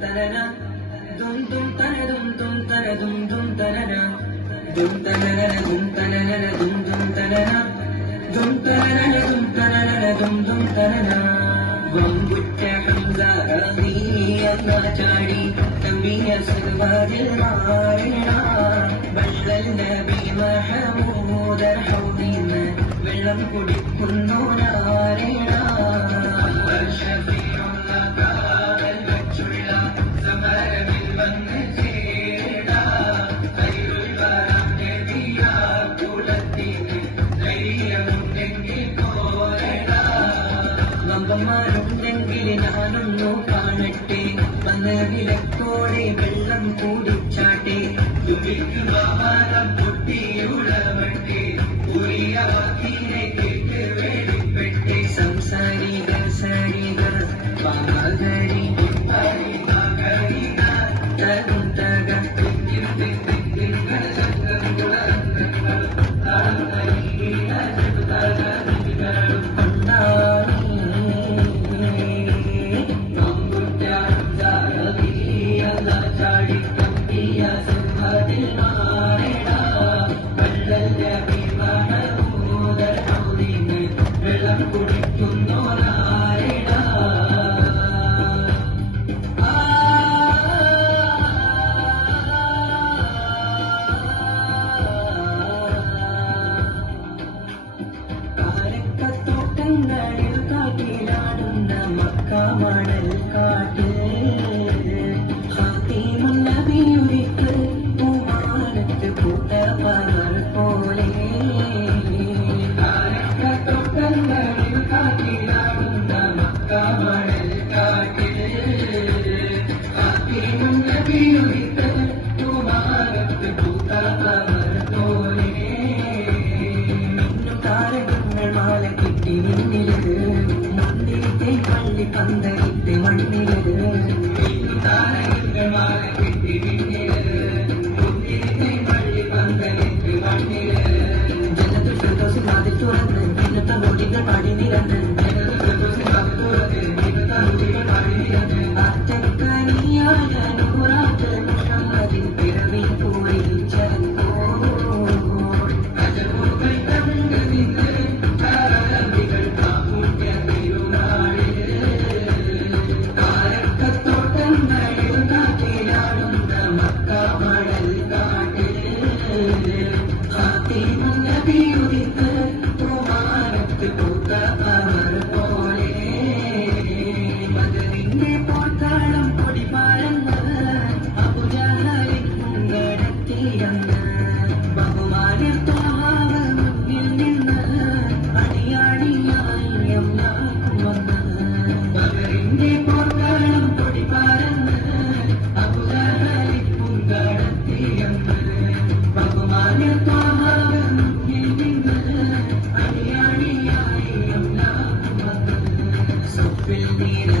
tanana, dum dum tana dum dum tana dum dum tanana, dum tanana dum tanana dum dum tanana, dum tanana dum tanana dum dum tanana. വമ്പുറ്റ Hamza ചാടി തമ്പിയ സുൽവാദിൽ മാറിട ബല്ലൽ നബി മഹമൂദ് ഹൗദീന്ന് വെള്ളം കുടിക്കുന്നു നാരിട വമ്പന്മാരുണ്ടെങ്കിൽ ഞാനൊന്നു കാണട്ടെ വന്ന് വിലക്കോടെ വെള്ളം കൂടിച്ചാട്ടെ പൊട്ടിയുളവട്ടെ കേട്ട് സംസാരികൾ സരികൾ പാമകരി തകും തക മണൽ കാട്ട് ഹാത്തിമുന്നബിയുരിക്ക് പൂമാനത്ത് പൂത്ത പകർ പോലെ കാലത്തോട്ടങ്ങളിൽ കാറ്റിലാടുന്ന മണൽ കാട്ട് ഹാത്തിമുന്നബിയുരിക്ക് പൂമാനത്ത് പൂത്ത പകർ പോലെ മിന്നും താരകങ്ങൾ മാല കിട്ടി നിന്നിലത് പള്ളി പന്തലിട്ട് മണ്ണിലത് ജനത്തിൽ ഫിർദൗസിൽ വാതിൽ തുറന്ന് ഇന്നത്തെ മോടികൾ പാടി നിരന്ന് അറ്റക്കനിയായ നൂറാത്ത് മുഹമ്മദിൻ പിറവി പൂരിച്ചെന്നോ will need